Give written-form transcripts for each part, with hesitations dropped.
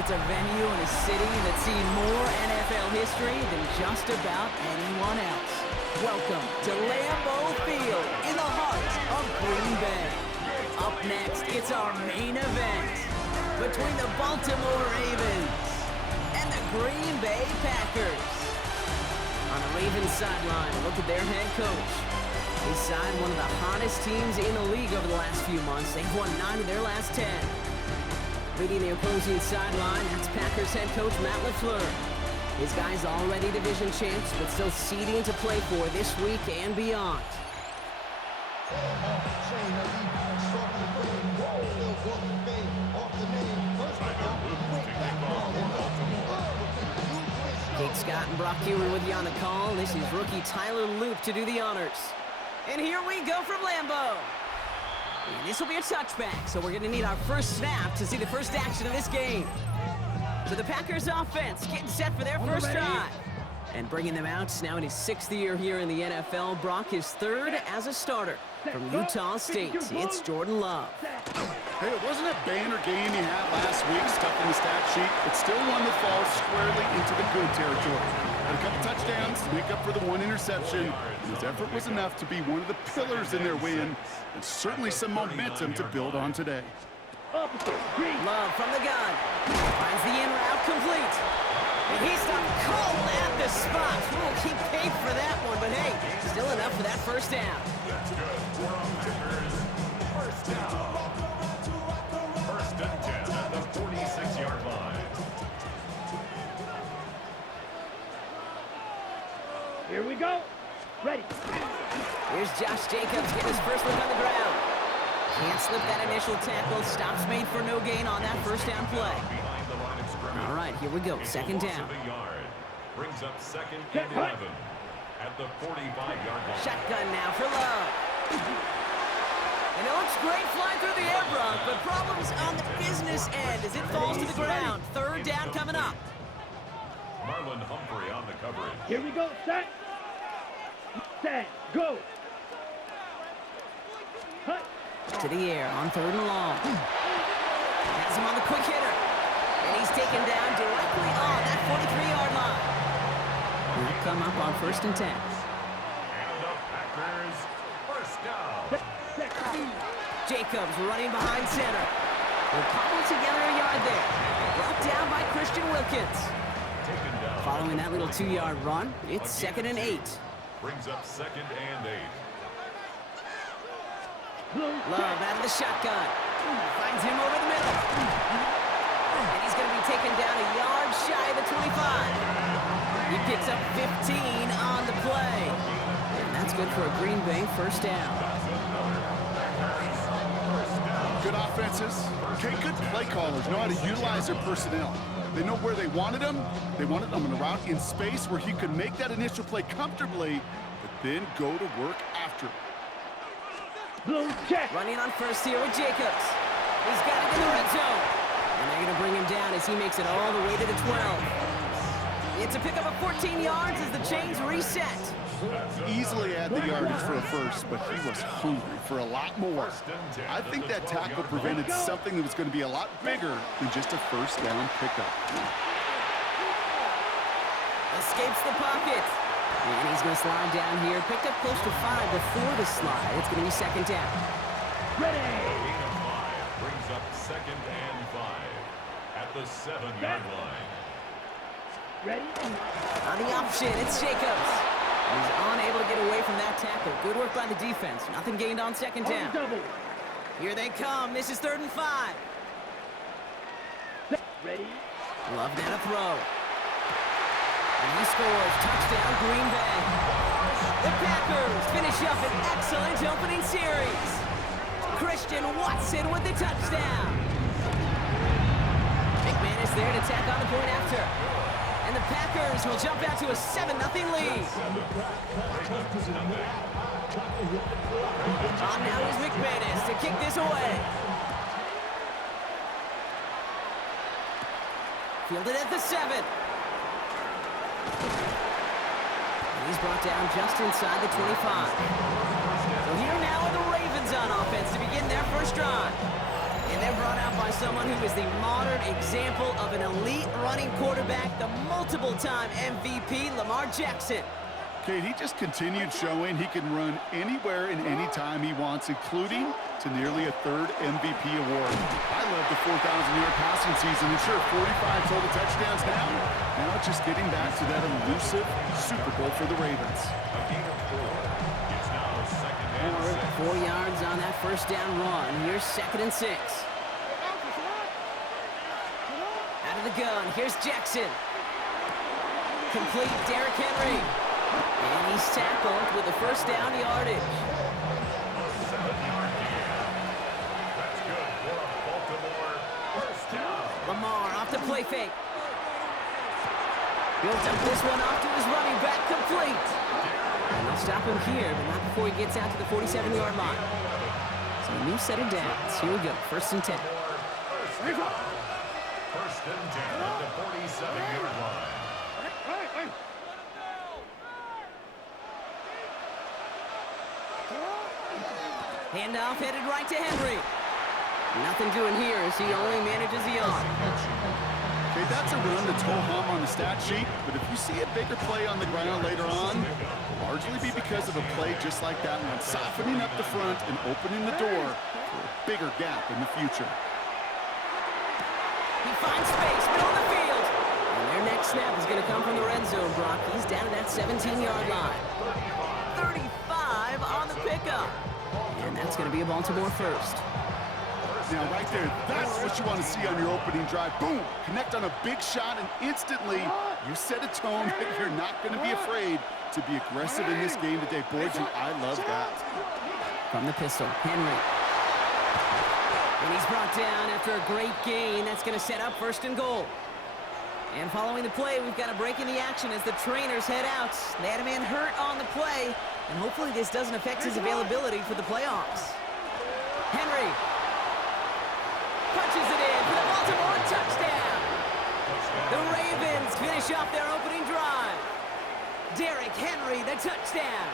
It's a venue in a city that's seen more NFL history than just about anyone else. Welcome to Lambeau Field in the heart of Green Bay. Up next, it's our main event between the Baltimore Ravens and the Green Bay Packers. On the Ravens sideline, a look at their head coach. They signed one of the hottest teams in the league over the last few months. They've won 9 of their last 10. Leading the opposing sideline, that's Packers head coach Matt LaFleur. His guys already division champs, but still seeding to play for this week and beyond. Jake Scott and Brock Huron with you on the call. This is rookie Tyler Loop to do the honors. And here we go from Lambeau. And this will be a touchback, so we're going to need our first snap to see the first action of this game. So the Packers offense getting set for their first drive. And bringing them out now in his 6th year here in the NFL. Brock his 3rd as a starter from Utah State. It's Jordan Love. Hey, it wasn't a banner game he had last week, stuck in the stat sheet, but still one that falls squarely into the good territory. Had a couple touchdowns to make up for the 1 interception. His effort was enough to be one of the pillars in their win, and certainly some momentum to build on today. Love from the gun. Finds the in route complete. And he stopped cold at the spot. We'll keep paid for that one, but hey, still enough for that first down. That's good. We're on Packers. First down. First and 10 at the 46-yard line. Here we go. Ready. Here's Josh Jacobs getting his first look on the ground. Can't slip that initial tackle. Stops made for no gain on that first down play. All right, here we go. Second down. Brings up 2nd and 11 at the 45-yard line. Shotgun now for Love. And it looks great flying through the air, Brock, but problems on the business end as it falls to the ground. 3rd down coming up. Marlon Humphrey on the coverage. Here we go. Set. Set. Go. Hut. To the air on 3rd and long. Has him on the quick hitter. And he's taken down directly on that 43-yard line. He'll come up on 1st and 10. And the Packers first down. Jacobs running behind center. Will cobble together a yard there. Brought down by Christian Wilkins. Taken down. Following that little 2-yard run, it's 2nd and 8. Brings up 2nd and 8. Love out of the shotgun. Finds him over the middle. And he's going to be taken down a yard shy of the 25. He picks up 15 on the play. And that's good for a Green Bay first down. Good offenses, okay, good play callers know how to utilize their personnel. They know where they wanted him. They wanted him in a route in space where he could make that initial play comfortably, but then go to work after. Running on first here with Jacobs. He's got it in the red zone. And they're going to bring him down as he makes it all the way to the 12. It's a pickup of 14 yards as the chains reset. Easily had the yardage for a first, but he was hungry for a lot more. I think that tackle prevented something that was going to be a lot bigger than just a first down pickup. Escapes the pocket. And he's going to slide down here. Picked up close to 5 before the slide. It's going to be 2nd down. Ready. Gain of 5 brings up 2nd and 5 at the 7-yard line. Ready. On the option, it's Jacobs. He's unable to get away from that tackle. Good work by the defense. Nothing gained on 2nd down. Here they come. This is 3rd and 5. Ready. Love now to throw. And he scores. Touchdown, Green Bay. The Packers finish up an excellent opening series. Christian Watson with the touchdown. McManus there to tack on the point after. And the Packers will jump out to a 7-0 lead. On now is McManus to kick this away. Fielded at the 7. And he's brought down just inside the 25. So here now are the Ravens on offense to begin their first drive. And And they're brought out by someone who is the modern example of an elite running quarterback, the multiple-time MVP, Lamar Jackson. Kate, he just continued showing he can run anywhere and anytime he wants, including to nearly a third MVP award. I love the 4,000-yard passing season, and sure, 45 total touchdowns now. Now it's just getting back to that elusive Super Bowl for the Ravens. A gain of 4. It's now second and 6. 4 yards on that first down run. Here's second and 6. Out of the gun, here's Jackson. Complete, Derrick Henry. And he's tackled with the first down yardage. 7-yard gain. That's good for a Baltimore first down. Lamar off the play fake. He'll dump this one off to his running back, complete. And they'll stop him here, but not before he gets out to the 47-yard line. So a new set of downs. Here we go, first and 10. First and 10 at the 47-yard line. Handoff headed right to Henry. Nothing doing here as he only manages a yard. Okay, that's a run that's ho-hum on the stat sheet, but if you see a bigger play on the ground later on, it'll largely be because of a play just like that one, softening up the front and opening the door for a bigger gap in the future. He finds space, middle of the field. And their next snap is going to come from the red zone, Brock. He's down to that 17-yard line. 35 on the pickup. And that's going to be a Baltimore first. Now, right there, that's what you want to see on your opening drive. Boom! Connect on a big shot, and instantly you set a tone that you're not going to be afraid to be aggressive in this game today. Boys, I love that. From the pistol, Henry. And he's brought down after a great gain. That's going to set up first and goal. And following the play, we've got a break in the action as the trainers head out. They had a man hurt on the play, and hopefully this doesn't affect his availability for the playoffs. Henry punches it in for the Baltimore touchdown. The Ravens finish off their opening drive. Derrick Henry, the touchdown.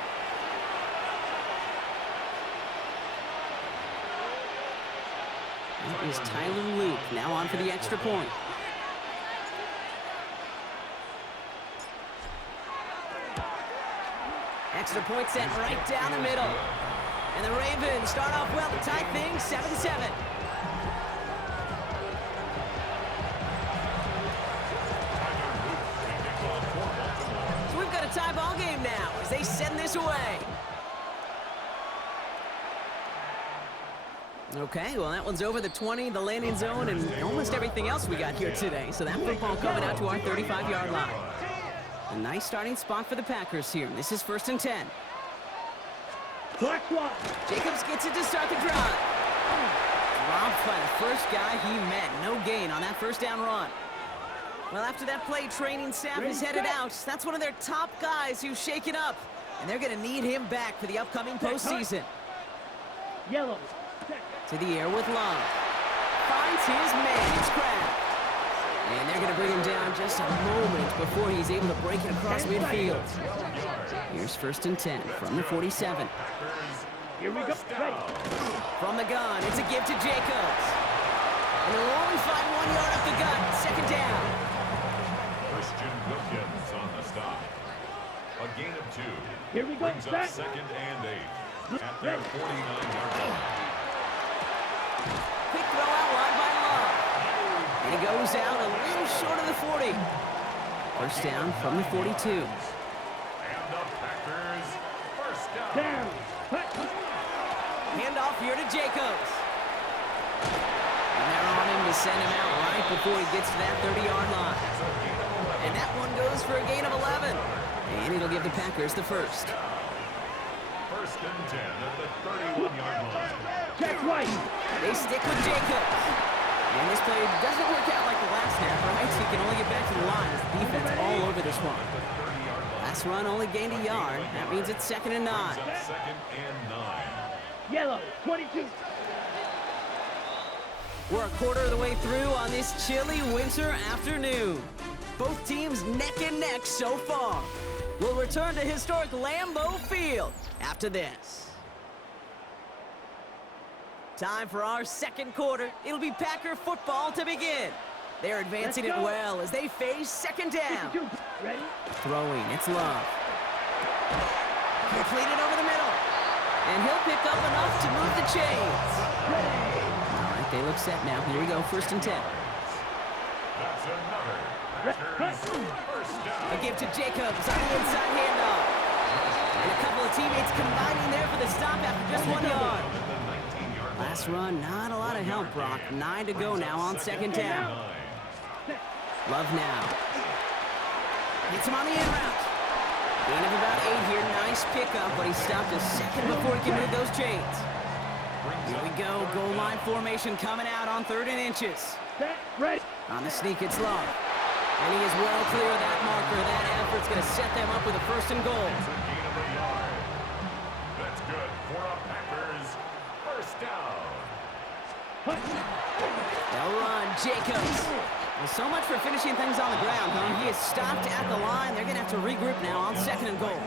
That is Tyler Luke, now on for the extra point. Extra point set right down the middle. And the Ravens start off well to tie things 7-7. So we've got a tie ball game now as they send this away. Okay, well, that one's over the 20, the landing zone, and almost everything else we got here today. So that football coming out to our 35-yard line. A nice starting spot for the Packers here. This is first and 10. Jacobs gets it to start the drive. Dropped by the first guy he met. No gain on that first down run. Well, after that play, training staff is headed out. That's one of their top guys who's shaken up. And they're going to need him back for the upcoming postseason. Yellow. To the air with Love. Finds his man. It's Kraft. And they're going to bring him down just a moment before he's able to break it across midfield. Here's first and 10 from the 47. Here we go. From the gun, it's a give to Jacobs. And they'll only find 1 yard up the gut. Second down. Christian Wilkins on the stop. A gain of 2. Here we go. Brings up second and 8 at their 49-yard line. Quick throw out wide by Love. And he goes out a little short of the 40. First down from the 42. And the Packers first down. Handoff here to Jacobs. And they're on him to send him out right before he gets to that 30-yard line. And that one goes for a gain of 11. And it'll give the Packers the first. First and 10 at the 31-yard line. Check right. They stick with Jacobs. And this play doesn't work out like the last snap, right? So he can only get back to the line as the defense all over this one. Last run only gained a yard. That means it's second and 9. Second and 9. Yellow. 22. We're a quarter of the way through on this chilly winter afternoon. Both teams neck and neck so far. We'll return to historic Lambeau Field after this. Time for our second quarter. It'll be Packer football to begin. They're advancing it well as they face second down. Ready? Throwing, it's Love. Completed over the middle. And he'll pick up enough to move the chains. All right, they look set now. Here we go, 1st and 10. That's another Packers first down. A give to Jacobs on the inside handoff. And a couple of teammates combining there for the stop after just 1 yard. Last run, not a lot of help, Brock. 9 to go now on second down. Love now. Hits him on the in route. Gain of about 8 here. Nice pickup, but he stopped a second before he can move those chains. Here we go. Goal line formation coming out on 3rd and inches. Set. Ready. On the sneak, it's Love. And he is well clear of that marker. That effort's going to set them up with a 1st and goal. It's a gain of a yard. That's good for a Packers first down. They'll run. Jacobs. Well, so much for finishing things on the ground, huh? He is stopped at the line. They're going to have to regroup now on 2nd and goal.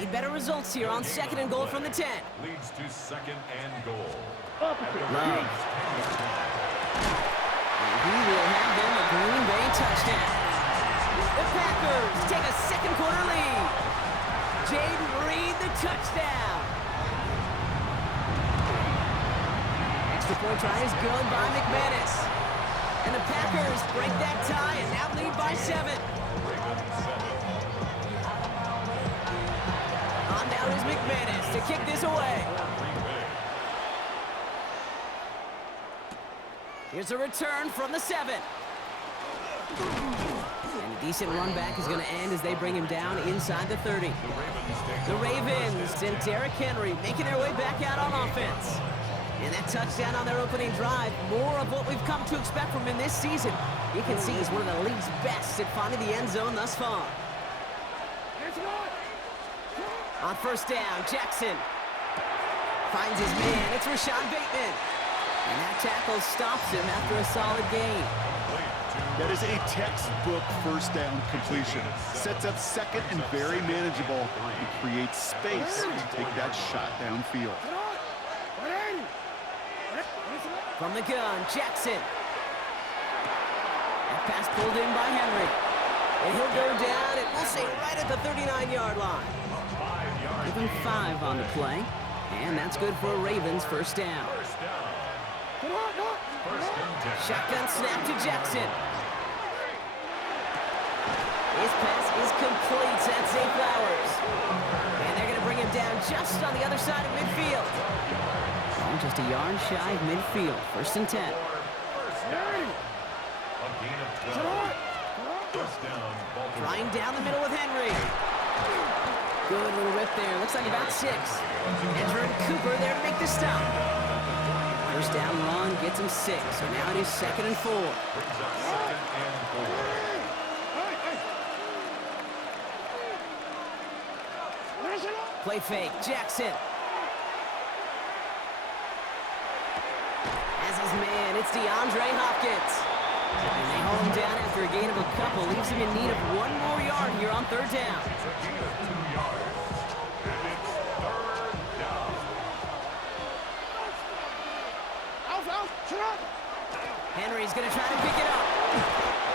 Need better results here on 2nd and goal from the 10. Leads to 2nd and goal. Love. And he will have them a Green Bay touchdown. The Packers take a second quarter lead. Jaden Reed, the touchdown. Extra point try is good by McManus. And the Packers break that tie and now lead by 7. On down is McManus to kick this away. Here's a return from the 7. And a decent run back is going to end as they bring him down inside the 30. The Ravens and Derrick Henry making their way back out on offense. And that touchdown on their opening drive, more of what we've come to expect from him this season. You can see he's one of the league's best at finding the end zone thus far. On 1st down, Jackson finds his man. It's Rashad Bateman. And that tackle stops him after a solid gain. That is a textbook 1st down completion. Sets up 2nd and very manageable and creates space to take that shot downfield. From the gun, Jackson. That pass pulled in by Henry. And he'll go down, and we'll say right at the 39-yard line. Give him 5 on the play. And that's good for a Ravens 1st down. Shotgun snap to Jackson. His pass is complete. That's Zay Flowers. And they're going to bring him down just on the other side of midfield. Oh, just a yard shy of midfield. 1st and 10. Trying down the middle with Henry. Good little rip there. Looks like about 6. Edgerrin Cooper there to make the stop. 1st down run gets him 6. So now it is 2nd and 4. Play fake. Jackson. As his man, it's DeAndre Hopkins. And they hold him down after a gain of a couple. Leaves him in need of 1 more yard here on 3rd down. Henry's going to try to pick it up.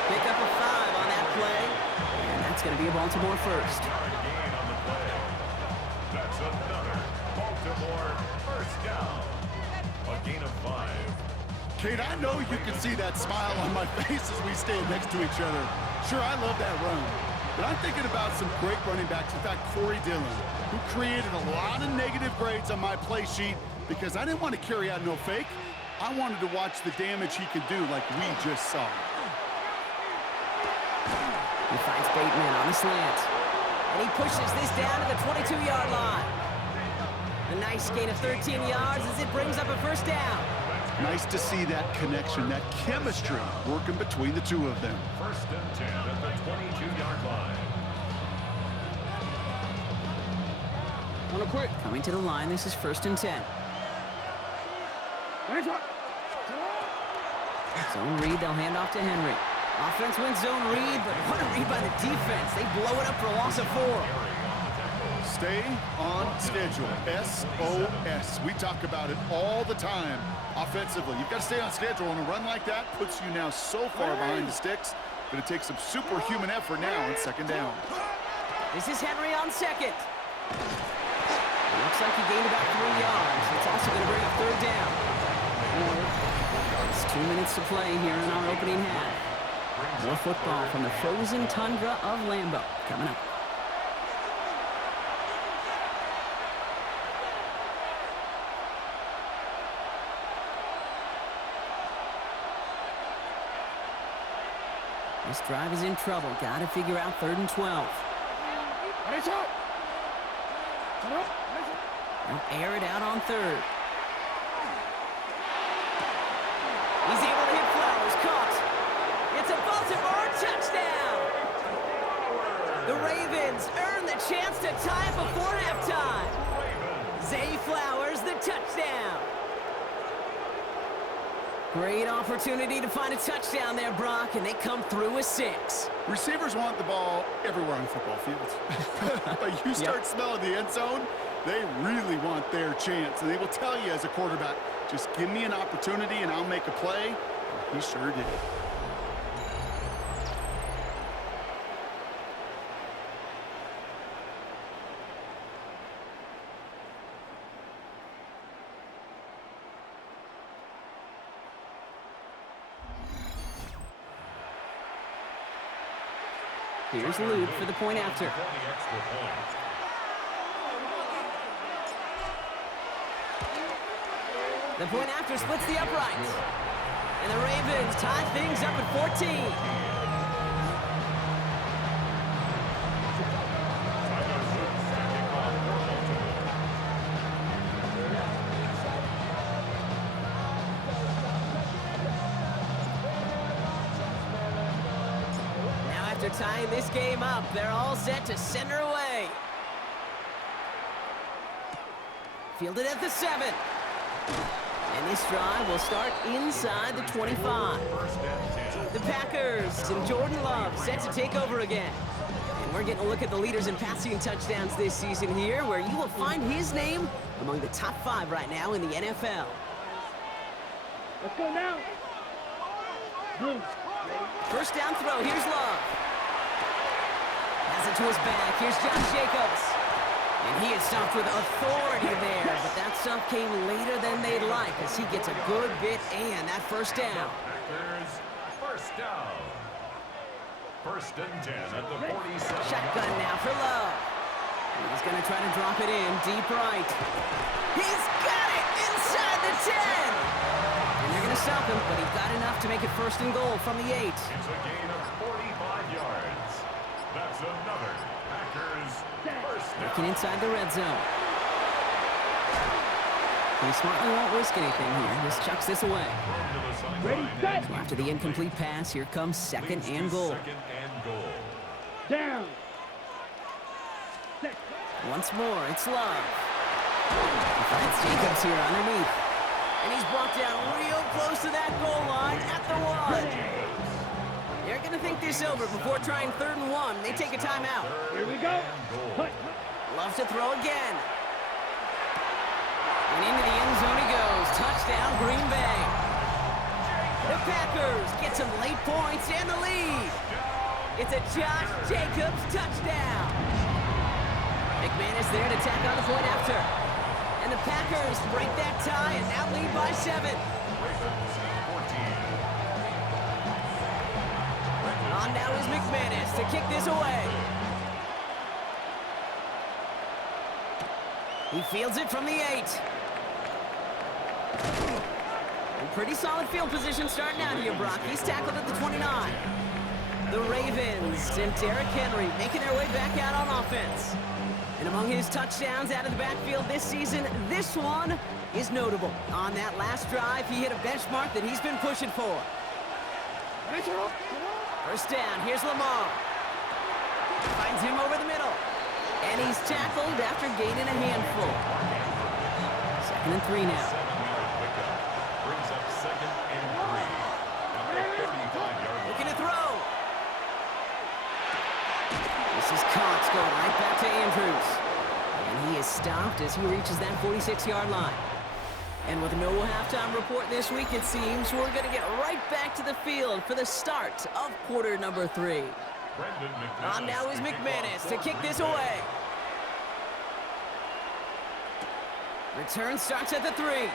Pick up a 5 on that play. And that's going to be a Baltimore 1st. That's another Baltimore 1st down. A gain of 5. Kate, I know you can see that smile on my face as we stand next to each other. Sure, I love that run. But I'm thinking about some great running backs. In fact, Corey Dillon, who created a lot of negative grades on my play sheet because I didn't want to carry out no fake. I wanted to watch the damage he could do like we just saw. He finds Bateman on the slant. And he pushes this down to the 22-yard line. A nice gain of 13 yards as it brings up a 1st down. Nice to see that connection, that chemistry working between the two of them. 1st and 10 at the 22-yard line. Coming to the line, this is 1st and 10. Zone read, they'll hand off to Henry. Offense wins zone read, but what a read by the defense. They blow it up for a loss of 4. Stay on schedule. SOS. We talk about it all the time offensively. You've got to stay on schedule, and a run like that puts you now so far behind the sticks that it takes some superhuman effort now on second down. This is Henry on second. It looks like he gained about 3 yards. It's also going to bring up third down. It's 2 minutes to play here in our opening half. More football from the frozen tundra of Lambeau coming up. This drive is in trouble. Got to figure out 3rd and 12. They'll air it out on 3rd. He's able to hit Flowers. Caught. It's a Baltimore touchdown. The Ravens earn the chance to tie before halftime. Zay Flowers, the touchdown. Great opportunity to find a touchdown there, Brock, and they come through with 6. Receivers want the ball everywhere on football fields. But you start smelling the end zone, they really want their chance. And they will tell you as a quarterback, just give me an opportunity and I'll make a play. And he sure did. Here's Luke for the point after. The point after splits the uprights. And the Ravens tie things up at 14. After tying this game up, they're all set to center away. Fielded at the 7. And this drive will start inside the 25. The Packers and Jordan Love set to take over again. And we're getting a look at the leaders in passing touchdowns this season here, where you will find his name among the top 5 right now in the NFL. Let's go now. Blue. First down throw, here's Love. Has it to his back, here's Josh Jacobs. And he is stopped with authority there, but that stuff came later than they'd like as he gets a good bit and that first down. Packers, first down. 1st and 10 at the 47. Shotgun now for Love. He's going to try to drop it in deep right. He's got it inside the 10. And they're going to stop him, but he got enough to make it 1st and goal from the 8. It's a gain of 45 yards. That's another Packers first down. Looking inside the red zone. He smartly won't risk anything here. Just chucks this away. Ready, set. So after the incomplete pass, here comes 2nd and goal. 2nd and goal. Down. Set. Once more, it's Love. He finds Jacobs here underneath. And he's brought down real close to that goal line at the 1. They're going to think this over before trying 3rd and 1. They take a timeout. Here we go. Put. Love to throw again. And into the end zone he goes. Touchdown, Green Bay. The Packers get some late points and the lead. It's a Josh Jacobs touchdown. McManus there to tack on the point after. And the Packers break that tie and now lead by 7. On now is McManus to kick this away. He fields it from the 8. And pretty solid field position starting out here, Brock. He's tackled at the 29. The Ravens and Derrick Henry making their way back out on offense. And among his touchdowns out of the backfield this season, this one is notable. On that last drive, he hit a benchmark that he's been pushing for. First down, here's Lamar. Finds him over the middle. And he's tackled after gaining a handful. 2nd and 3 now. Brings up 2nd and 3. At the 35-yard line. Looking to throw. This is Cox going right back to Andrews. is stopped as he reaches that 46-yard line. And with no halftime report this week, it seems we're going to get right back to the field for the start of quarter number 3. On now is McManus to kick this away. Return starts at the 3.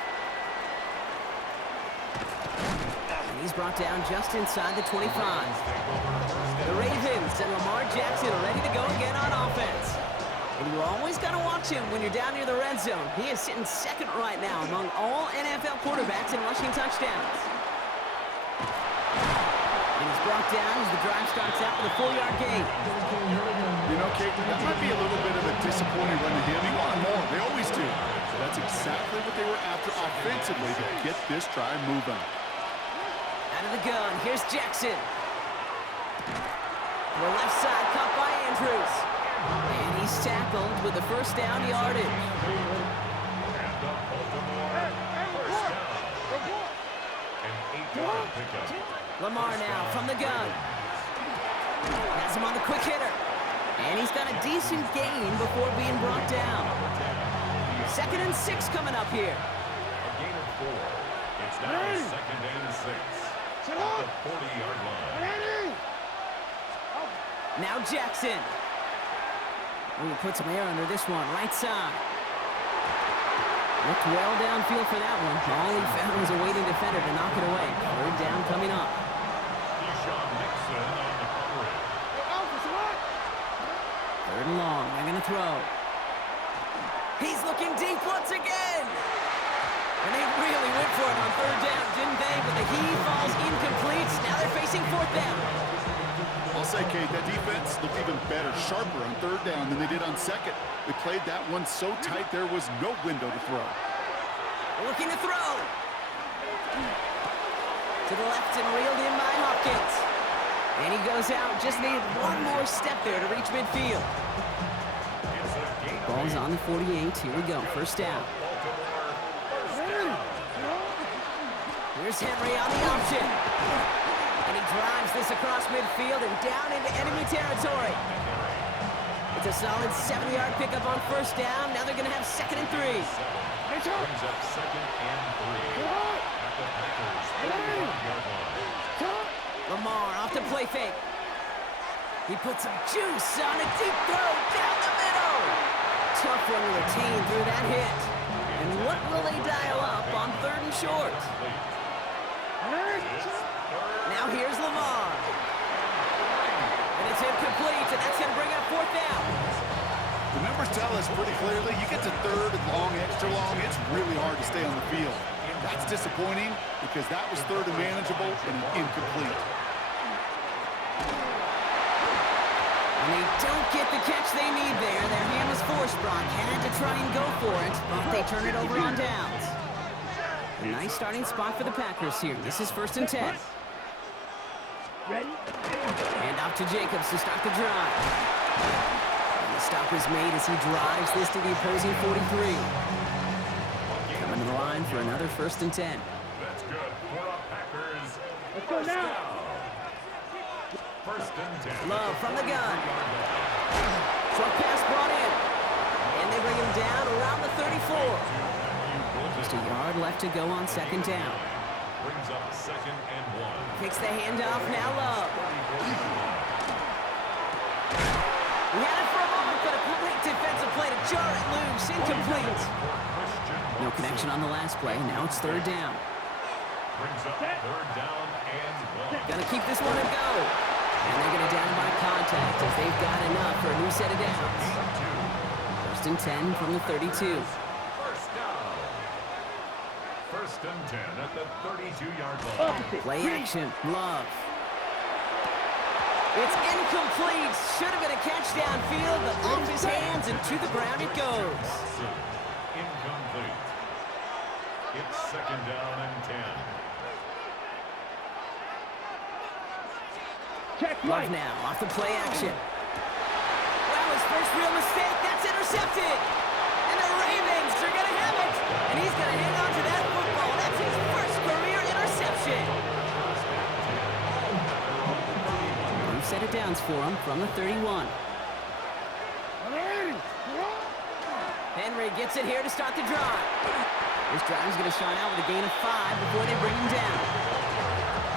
And he's brought down just inside the 25. The Ravens and Lamar Jackson are ready to go again on offense. And you always got to watch him when you're down near the red zone. He is sitting second right now among all NFL quarterbacks in rushing touchdowns. And he's brought down as the drive starts out with a 4-yard gain. You know, Kate, that might be a little bit of a disappointing run to him. He wanted more. They always do. But that's exactly what they were after offensively to get this drive moving. Out of the gun, here's Jackson. The left side cut by Andrews. And he's tackled with the first down yardage. And the Baltimore first down. An 8-yard pickup. Lamar now from the gun. Has him on the quick hitter. And he's got a decent gain before being brought down. 2nd and 6 coming up here. A gain of 4. It's now 2nd and 6. At the 40-yard line. Now Jackson. Ooh, put some air under this one, right side. Looked well downfield for that one. All he found was a waiting defender to knock it away. 3rd down coming up. Nixon on the coverage. 3rd and long. They're going to throw. He's looking deep once again. And they really went for it on 3rd down, didn't they? But the heave falls incomplete. Now they're facing 4th down. I'll say, Kate, that defense looked even better, sharper on 3rd down than they did on 2nd. They played that one so tight there was no window to throw. Looking to throw. To the left and reeled in by Hopkins. And he goes out. Just needed one more step there to reach midfield. Ball's on the 48. Here we go. 1st down. Here's Henry on the option. And he drives this across midfield and down into enemy territory. It's a solid 7-yard pickup on 1st down. Now they're going to have 2nd and 3. Brings up 2nd and 3. At the Packers' 30-yard line. Lamar off the play fake. He puts some juice on a deep throw down the middle. Tough one to retain through that hit. And what will they dial up on 3rd and short? Now here's Lamar. And it's incomplete, and that's going to bring up 4th down. The numbers tell us pretty clearly, you get to 3rd and long, extra long, it's really hard to stay on the field. That's disappointing because that was 3rd and manageable and incomplete. And they don't get the catch they need there. Their hand was forced. Brock had to try and go for it, but they turn it over on downs. A nice starting spot for the Packers here. This is 1st and 10. Ready? And off to Jacobs to start the drive. And the stop is made as he drives this to the opposing 43. Coming to the line for another 1st and 10. That's good for a Packers. Let's go now. 1st and 10. Love from the gun. Short pass brought in. And they bring him down around the 34. Just a yard left to go on 2nd down. Brings up 2nd and 1. Kicks the handoff, now Love. He had it for a moment, but a complete defensive play to jar it loose. Incomplete. No connection on the last play. Now it's 3rd down. Brings up 3rd down and 1. Got to keep this one and go. And they're going to down by contact as they've got enough for a new set of downs. 1st and 10 from the 32. First down. 1st and 10 at the 32-yard line. Play action, Love. It's incomplete. Should have been a catch downfield, but off his hands and to the ground it goes. Incomplete. It's 2nd down and 10. Check Love right. now, off the play action. Well, his first real mistake, that's intercepted. And the Ravens are going to have it. And he's going to hang on to that football. That's his first career interception. New set of downs for him from the 31. Henry gets it here to start the drive. This drive's going to start out with a gain of 5 before they bring him down.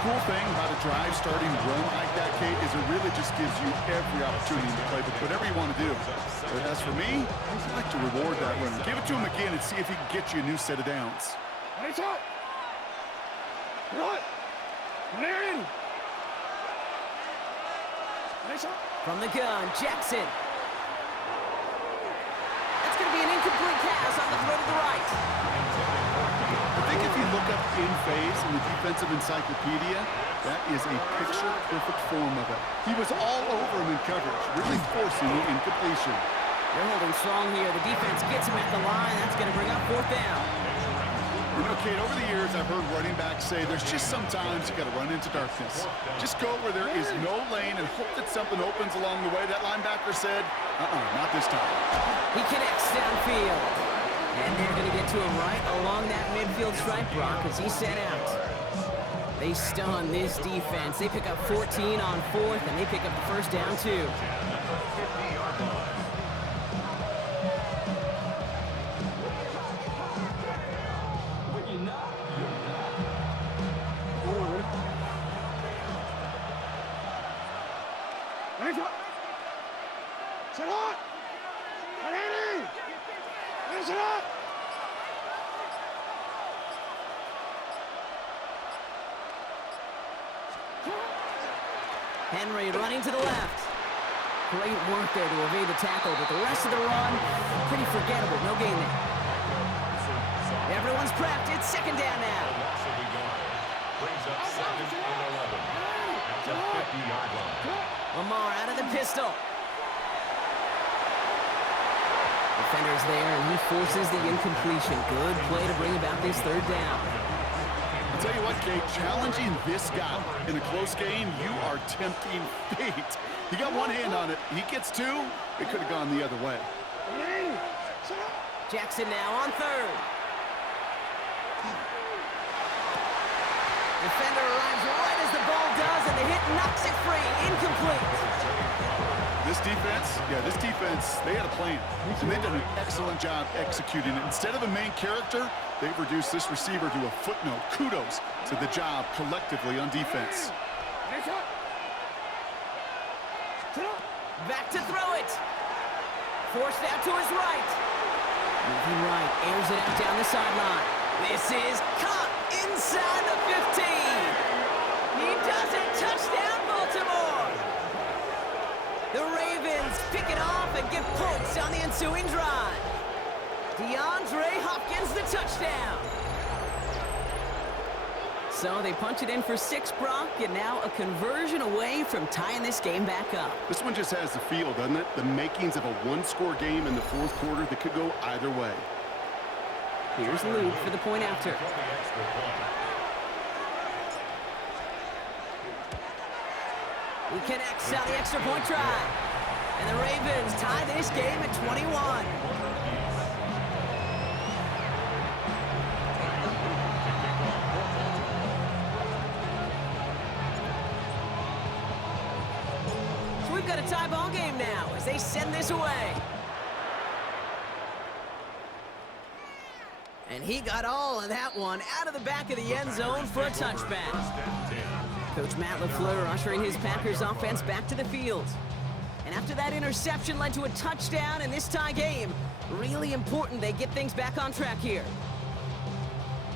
Cool thing about a drive starting run like that, Kate, is it really just gives you every opportunity to play with whatever you want to do. But as for me, I like to reward that run. Give it to him again and see if he can get you a new set of downs. Nice up. Run. Marion. Nice up. From the gun, Jackson. That's going to be an incomplete pass on the throw to the right. I think if you look up in phase in the defensive encyclopedia, that is a picture-perfect form of it. He was all over him in coverage, really forcing the incompletion. They're holding strong here. The defense gets him at the line. That's going to bring up 4th down. You know, Kate, over the years, I've heard running backs say there's just sometimes you got to run into darkness. Just go where there is no lane and hope that something opens along the way. That linebacker said, not this time. He connects downfield. And they're going to get to him right along that midfield stripe, Brock, as he's sent out. They stun this defense. They pick up 14 on 4th, and they pick up the first down, too. Sit up. Ready. Finish it up. Henry running to the left. Great work there to evade the tackle, but the rest of the run, pretty forgettable. No gain there. Everyone's prepped. It's 2nd down now. Brings up 2nd and 11 at the 50-yard line. Lamar out of the pistol. Defender's there, and he forces the incompletion. Good play to bring about this 3rd down. I'll tell you what, Kate, challenging this guy in a close game, you are tempting fate. He got one hand on it. He gets 2. It could have gone the other way. Jackson now on 3rd. Defender arrives right as the ball does, and the hit knocks it free. Incomplete. This defense, they had a plan. And they've done an excellent job executing it. Instead of a main character, they've reduced this receiver to a footnote. Kudos to the job collectively on defense. Back to throw it. Forced out to his right. Moving right, airs it out down the sideline. This is caught inside the 15. He does it. Touchdown, Baltimore. The Ravens pick it off and get points on the ensuing drive. DeAndre Hopkins the touchdown. So they punch it in for 6, Brock, and now a conversion away from tying this game back up. This one just has the feel, doesn't it? The makings of a one-score game in the 4th quarter that could go either way. Here's Luke for the point after. He connects on the extra point try. And the Ravens tie this game at 21. So we've got a tie ball game now as they send this away. And he got all of that one out of the back of the end zone for a touchback. Coach Matt LaFleur ushering his Packers offense back to the field. And after that interception led to a touchdown in this tie game, really important they get things back on track here.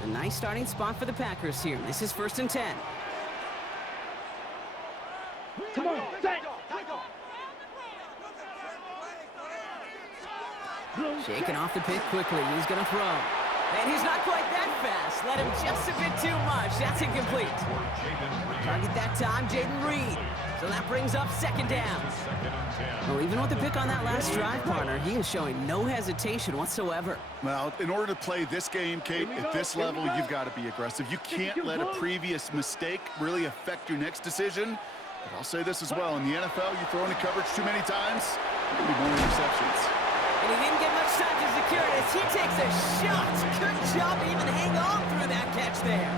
A nice starting spot for the Packers here. This is 1st and 10. Come on, set. Shaking off the pick quickly. He's going to throw. And he's not quite that fast. Let him just a bit too much. That's incomplete. Target that time, Jaden Reed. So that brings up 2nd down. Well, even with the pick on that last drive, partner, he is showing no hesitation whatsoever. Well, in order to play this game, Kate, at this level, you've got to be aggressive. You can't let a previous mistake really affect your next decision. But I'll say this as well. In the NFL, you throw into coverage too many times, there'll be more interceptions. And he didn't get much time to secure it as he takes a shot. Good job to even hang on through that catch there.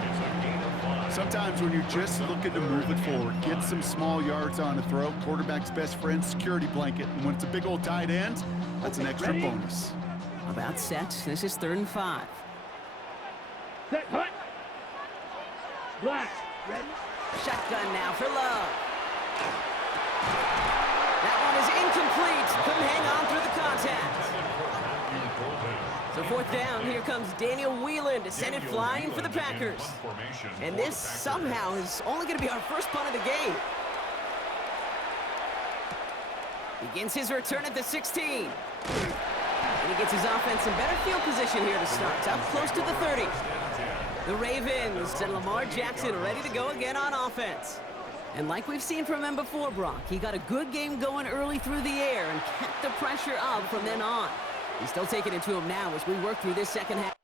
Sometimes when you're just looking to move it forward, get some small yards on the throw, quarterback's best friend, security blanket. And when it's a big old tight end, that's an extra bonus. About set. This is 3rd and 5. Set, hut. Black, ready? Shotgun now for Love. That one is incomplete. Couldn't hang on through the contact. So 4th down, here comes Daniel Whelan to send it flying for the Packers. And this somehow is only going to be our first punt of the game. Begins his return at the 16. And he gets his offense in better field position here to start. Up close to the 30. The Ravens and Lamar Jackson ready to go again on offense. And like we've seen from him before, Brock, he got a good game going early through the air and kept the pressure up from then on. He's still taking it to him now as we work through this second half.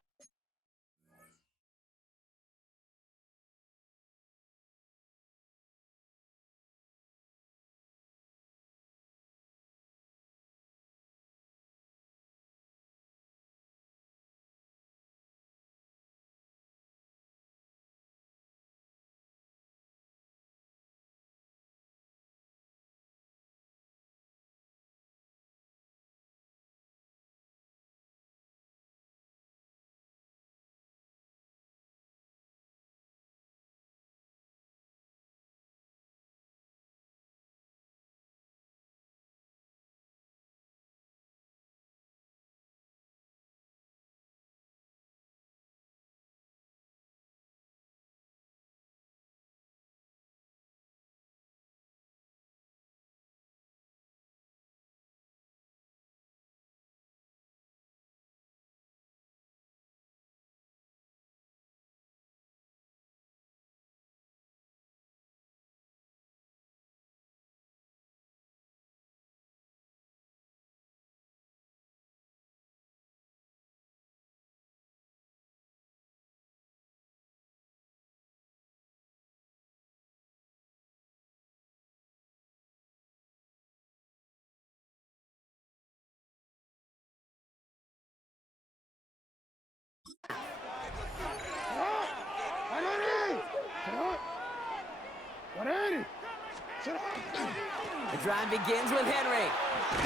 The drive begins with Henry.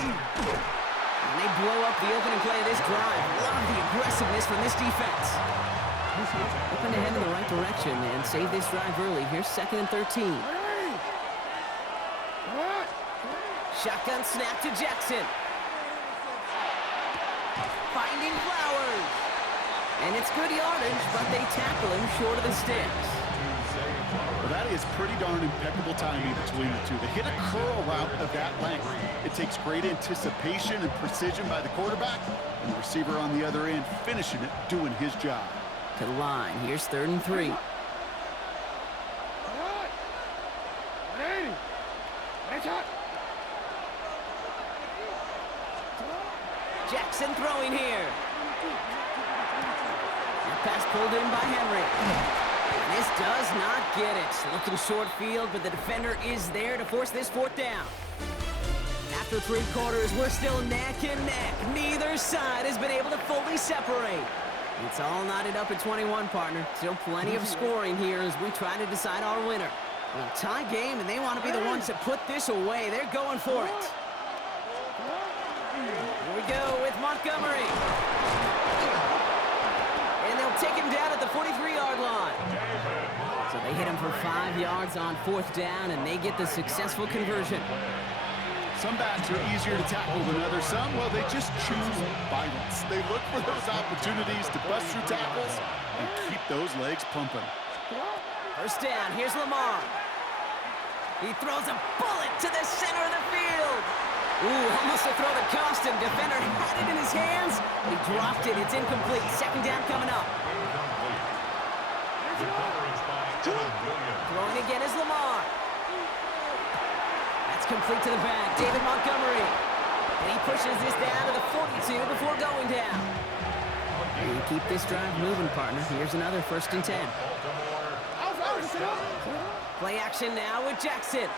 And they blow up the opening play of this drive. Love the aggressiveness from this defense. Looking to head in the right direction and save this drive early. Here's 2nd and 13. Shotgun snap to Jackson. Finding Flowers. And it's good yardage, but they tackle him short of the sticks. Well, that is pretty darn impeccable timing between the two. They hit a curl route of that length. It takes great anticipation and precision by the quarterback, and the receiver on the other end finishing it, doing his job. To the line. Here's 3rd and 3. Jackson throwing here. That pass pulled in by Henry. And this does not get it. Looking short field, but the defender is there to force this 4th down. After 3 quarters, we're still neck and neck. Neither side has been able to fully separate. It's all knotted up at 21, partner. Still plenty of scoring here as we try to decide our winner. Well, tie game, and they want to be the ones that put this away. They're going for it. Here we go with Montgomery. And they'll take him down at the 43-yard line. So they hit him for 5 yards on 4th down, and they get the successful conversion. Some backs are easier to tackle than others. Some, well, they just choose violence. They look for those opportunities to bust through tackles and keep those legs pumping. 1st down, here's Lamar. He throws a bullet to the center of the field. Ooh, almost a throw that cost him. Defender had it in his hands. He dropped it. It's incomplete. 2nd down coming up. Throwing again is Lamar. That's complete to the back. David Montgomery. And he pushes this down to the 42 before going down. And keep this drive moving, partner. Here's another 1st and 10. Play action now with Jackson.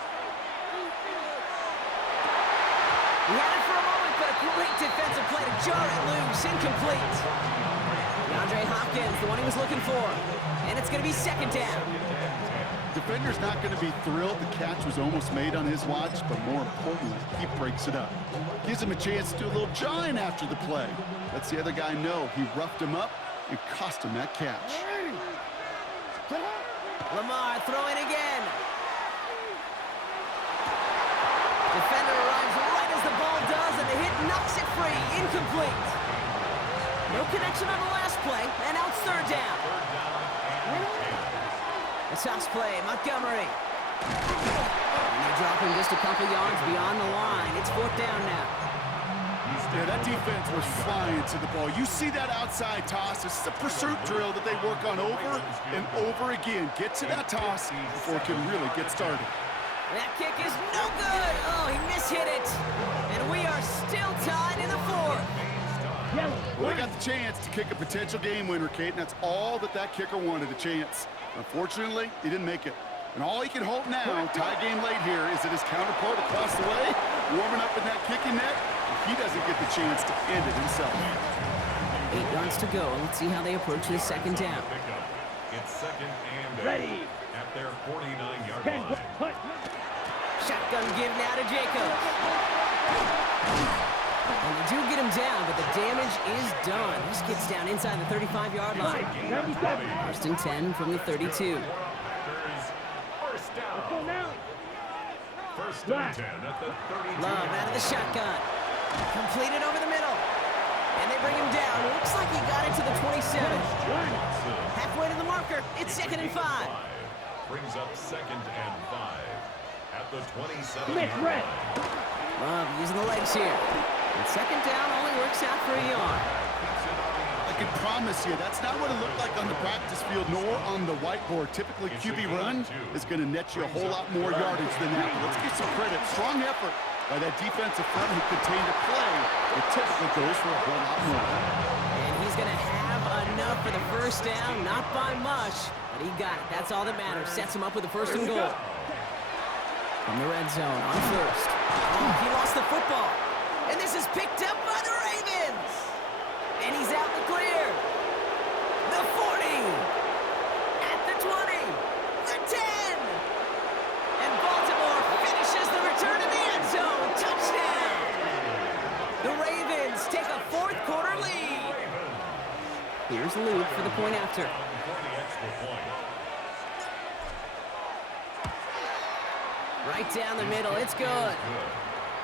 He had it for a moment, but a great defensive play to jar it loose. Incomplete. DeAndre Hopkins, the one he was looking for. And it's going to be 2nd down. Defender's not going to be thrilled the catch was almost made on his watch, but more importantly, he breaks it up. Gives him a chance to do a little jawing after the play. Lets the other guy know he roughed him up and cost him that catch. Lamar throwing again. Defender arrives right as the ball does, and the hit knocks it free. Incomplete. No connection on the last play, and now it's third down. A toss play, Montgomery. And they drop him just a couple yards beyond the line. It's fourth down now. Yeah, that defense was flying to the ball. You see that outside toss. This is a pursuit drill that they work on over and over again. Get to that toss before it can really get started. That kick is no good. Oh, he mishit it. And we are still tied in the fourth. Well, they got the chance to kick a potential game winner, Kate, and that's all that kicker wanted, a chance. Unfortunately, he didn't make it. And all he can hope now, tie game late here, is that his counterpart across the way, warming up in that kicking net, he doesn't get the chance to end it himself. 8 yards to go. Let's see how they approach this second down. It's second and 8 Ready. at their 49-yard line. Shotgun give now to Jacobs. And they do get him down, but the damage is done. This gets down inside the 35-yard line. 97. First and 10 from the 32. First down. First and 10 at the 32. Love out of the shotgun. Completed over the middle. And they bring him down. Looks like he got it to the 27. Halfway to the marker. It's second and 5. Brings up second and 5 at the 27. Smith red. Love using the legs here. And second down only works out for a yard. I can promise you, that's not what it looked like on the practice field nor on the whiteboard. Typically, QB run is going to net you a whole lot more yardage than that. But let's give some credit. Strong effort by that defensive front who contained the play. It typically goes for a whole lot more. And he's going to have enough for the first down. Not by much, but he got it. That's all that matters. Sets him up with a first and goal. From the red zone on first. Oh, he lost the football. And this is picked up by the Ravens. And he's out in the clear. The 40. At the 20. The 10. And Baltimore finishes the return in the end zone. Touchdown. The Ravens take a fourth quarter lead. Here's Luke for the point after. Right down the middle. It's good.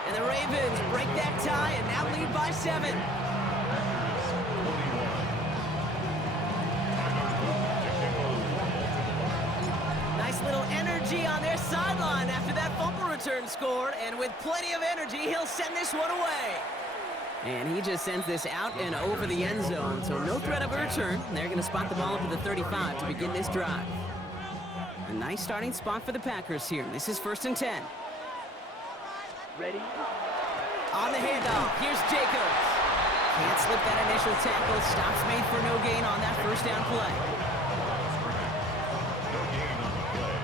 And the Ravens break that tie and now lead by 7. Nice little energy on their sideline after that fumble return scored. And with plenty of energy, he'll send this one away. And he just sends this out and over the end zone. So no threat of a return. They're going to spot the ball up at the 35 to begin this drive. A nice starting spot for the Packers here. This is first and 10. Ready. On the handoff, here's Jacobs. Can't slip that initial tackle. Stops made for no gain on that first down play. No gain on the play.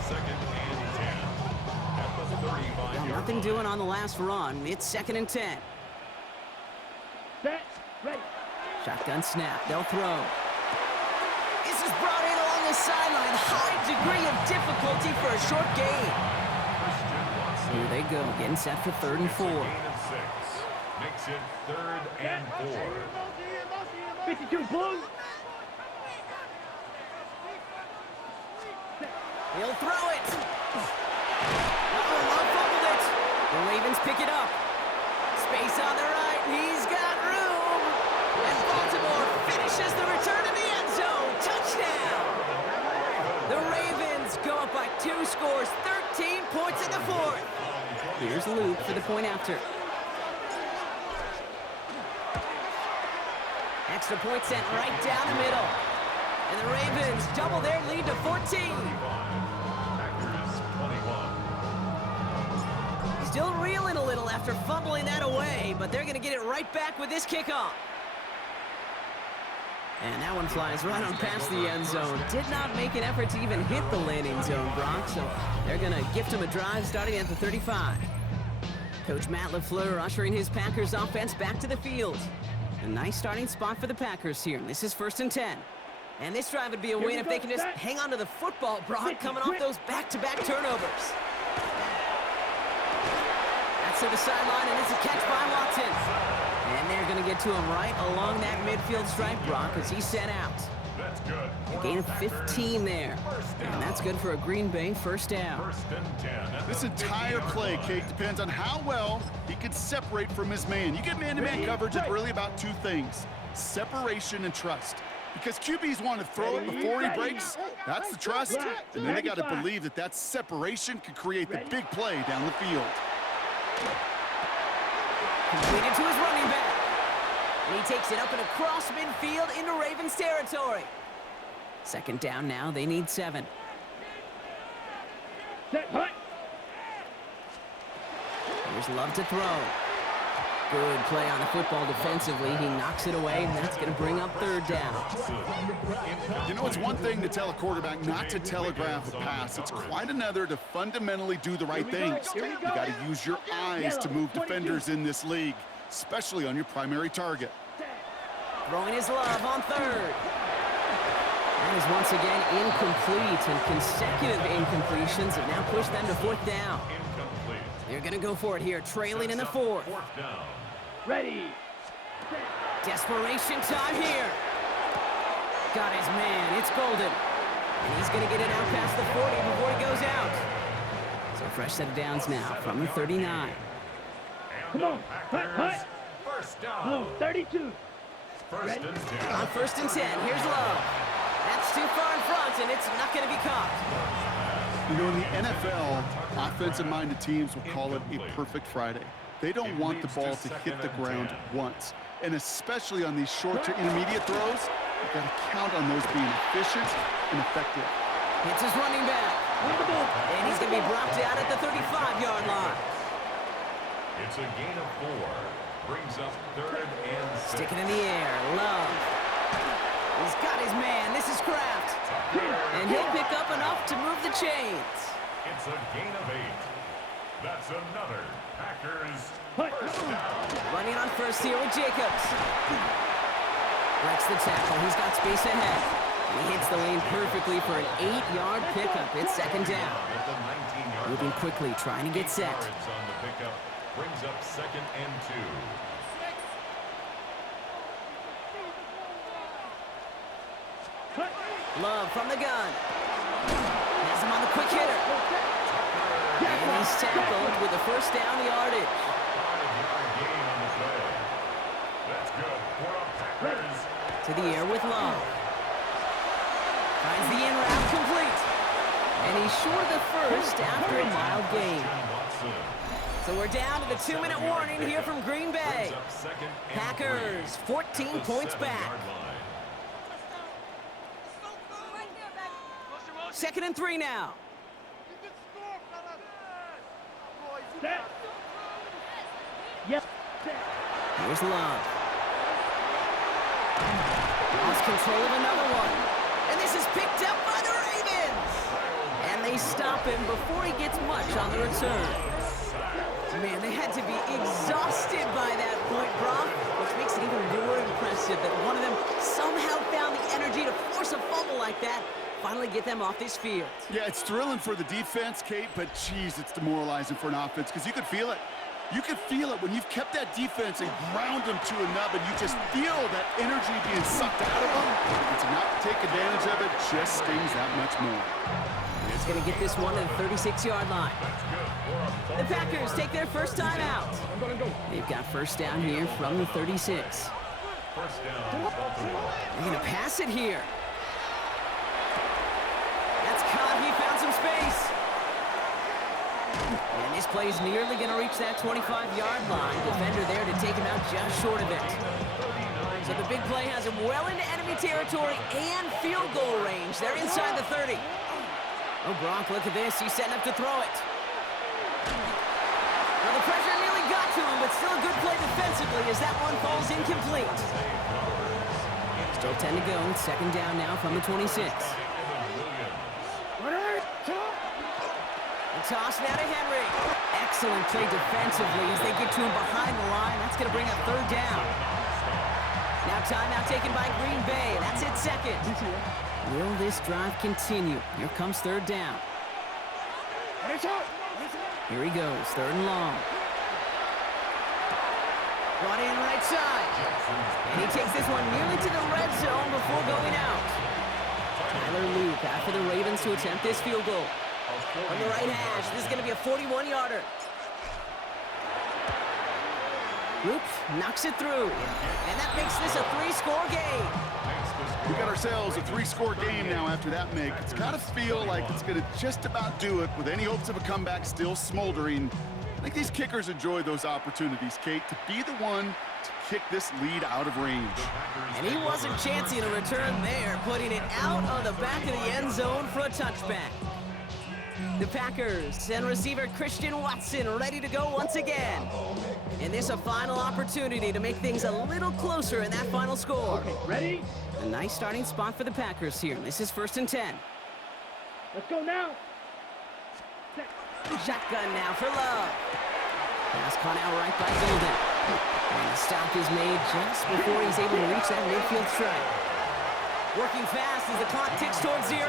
Second and 10 at the 35. Nothing doing on the last run. It's second and 10. Set. Ready. Shotgun snap. They'll throw. This is brought in along the sideline. High degree of difficulty for a short gain. Here they go, getting set for third and 4. Gain of 6 makes it third and 4. 52 blue. He'll throw it. Love fumbled it. The Ravens pick it up. Space on the right. He's got room. And Baltimore finishes the return in the end zone. Touchdown. The Ravens go up by 2 scores, 13 points in the fourth. Here's Luke for the point after. Extra point sent right down the middle. And the Ravens double their lead to 14. Packers 21. Still reeling a little after fumbling that away, but they're going to get it right back with this kickoff. And that one flies right on past the end zone. Did not make an effort to even hit the landing zone, Brock, so they're going to gift him a drive starting at the 35. Coach Matt LaFleur ushering his Packers offense back to the field. A nice starting spot for the Packers here. This is first and 10. And this drive would be a win if they can just hang on to the football, Brock, coming off those back-to-back turnovers. That's to the sideline, and it's a catch by Watson. And they're going to get to him right along that midfield stripe, Brock, as he's sent out. That's good. A gain of 15 there. And that's good for a Green Bay first down. First and 10. This entire play, Kate, depends on how well he can separate from his man. You get man-to-man coverage, it's really about two things: separation and trust. Because QBs want to throw it before he breaks. That's the trust. And then they got to believe that that separation could create the big play down the field. Completed to his running back. And he takes it up and across midfield into Ravens territory. Second down now. They need 7. Set, hut. Here's Love to throw. Good play on the football defensively. He knocks it away, and that's going to bring up third down. You know, it's one thing to tell a quarterback not to telegraph a pass. It's quite another to fundamentally do the right things. You got to use your eyes to move defenders in this league, especially on your primary target. Throwing his Love on third. That is once again incomplete, and consecutive incompletions have now pushed them to fourth down. Incomplete. They're going to go for it here, trailing in the fourth. Fourth down. Ready. Desperation time here. Got his man. It's Golden. And he's going to get it out past the 40 before he goes out. So fresh set of downs now from the 39. And Come on. the Hut, Packers. hut. First down. Blue, 32. First and 10. On first and 10, here's Love. That's too far in front, and it's not going to be caught. You know, in the NFL, offensive-minded teams will call it a perfect Friday. They don't want the ball to hit the ground once. And especially on these short to intermediate throws, you've got to count on those being efficient and effective. Hits his running back. And he's going to be brought down at the 35-yard line. It's a gain of 4. Brings up third and 6. Sticking in the air, Love. He's got his man. This is Kraft. And he'll pick up enough to move the chains. It's a gain of 8. That's another Packers first down. Running on first here with Jacobs. Breaks the tackle. He's got space ahead. And he hits the lane perfectly for an 8-yard pickup. It's second down. At the 19-yard Moving line. quickly, trying to get set. Yards on the pickup. Brings up second and 2. Love from the gun. Has him on the quick hitter. And he's tackled with the first down yardage. 5-yard gain on the play. That's good for the Packers. To the air with Love. Finds the in route complete. And he's short of the first after a mild gain. Watson. So we're down to the 2-minute warning here from Green Bay. Brings up second and Packers, 3. 14 At the points 7-yard back. line. Second and 3 now. Set. Yes. Set. Here's Love. Lost control of another one. And this is picked up by the Ravens. And they stop him before he gets much on the return. Man, they had to be exhausted by that point, Brock, which makes it even more impressive that one of them somehow found the energy to force a fumble like that, finally get them off this field. Yeah, it's thrilling for the defense, Kate, but geez, it's demoralizing for an offense because you could feel it. You could feel it when you've kept that defense and ground them to a nub, and you just feel that energy being sucked out of them. And to not take advantage of it just stings that much more. And he's going to get this one to the 36-yard line. The Packers take their first time out. They've got first down here from the 36. First down. They're going to pass it here. That's caught. He found some space. And this play is nearly going to reach that 25-yard line. Defender there to take him out just short of it. So the big play has him well into enemy territory and field goal range. They're inside the 30. Oh, Brock, look at this. He's setting up to throw it. Well, the pressure nearly got to him, but still a good play defensively as that one falls incomplete. Still 10 to go. Second down now from the 26. The toss now to Henry. Excellent play defensively as they get to him behind the line. That's going to bring up third down. Now timeout taken by Green Bay. That's it, second. Will this drive continue? Here comes third down. Here he goes, third and long. Brought in right side. And he takes this one nearly to the red zone before going out. Tyler Luke after the Ravens to attempt this field goal. On the right hash, this is going to be a 41-yarder. Luke knocks it through. And that makes this a 3-score game. We got ourselves a 3-score game now after that make. It's got to feel like it's going to just about do it with any hopes of a comeback still smoldering. I think these kickers enjoy those opportunities, Kate, to be the one to kick this lead out of range. And he wasn't chancing a return there, putting it out on the back of the end zone for a touchback. The Packers and receiver Christian Watson ready to go once again. And this a final opportunity to make things a little closer in that final score. Okay, ready? A nice starting spot for the Packers here. This is 1st and 10. Let's go now. Shotgun now for Love. Pass caught out right by Golden. And the stop is made just before he's able to reach that midfield strike. Working fast as the clock ticks towards 0.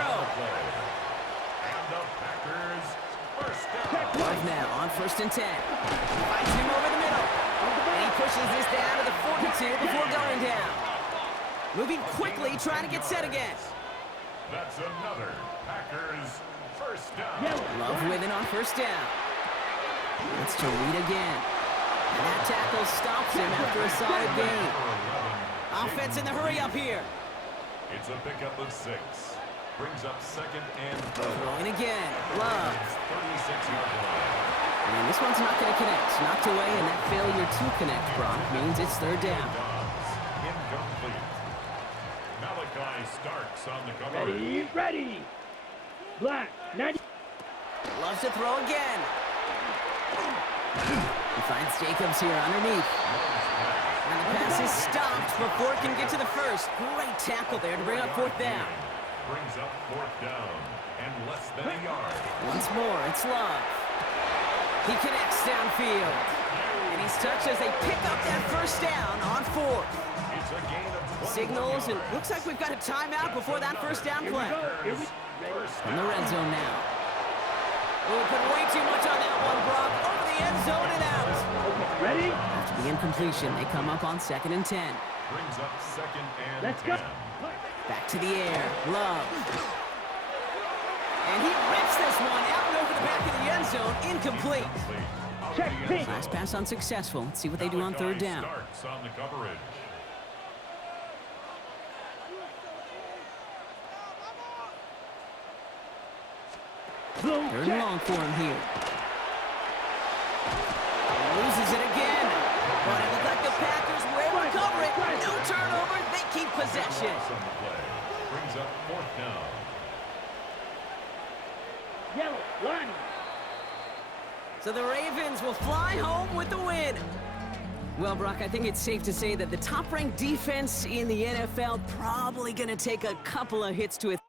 Love now on 1st and 10. Finds him over the middle. And he pushes this down to the 42 before going down. Moving quickly, trying to get set again. That's another Packers first down. Love with it on 1st down. It's to Reed again. And that tackle stops him after a solid gain. Offense in the hurry up here. It's a pickup of 6. Brings up 2nd and 3. Throwing again. Love. 36-yard line. And this one's not going to connect. Knocked away, and that failure to connect, Brock, means it's 3rd down. Incomplete. Malachi Starks on the cover. Ready. Black, 90. Loves to throw again. He finds Jacobs here underneath. And the pass is stopped before it can get to the first. Great tackle there to bring up 4th down. Brings up 4th down and less than a yard. Once more, it's Love. He connects downfield. And he's touched as they pick up that 1st down on 4th. It's a gain of 1. Signals, and looks like we've got a timeout before that 1st down play. From the red zone now. Oh, put way too much on that one, Brock. Over the end zone and out. Okay, ready? After the incompletion, they come up on 2nd and 10. Brings up 2nd and Let's 10. go. Back to the air. Love. And he rips this one out and over the back of the end zone. Incomplete. Check, pink. Last pass unsuccessful. Let's see what they do on 3rd down. Starks on the coverage. Blue, 3rd and long for him here. Loses it again. But it looked like the Packers will recover it. No turnover. They keep possession. On the play. Brings up 4th down. Yellow, line. So the Ravens will fly home with the win. Well, Brock, I think it's safe to say that the top-ranked defense in the NFL probably going to take a couple of hits to it.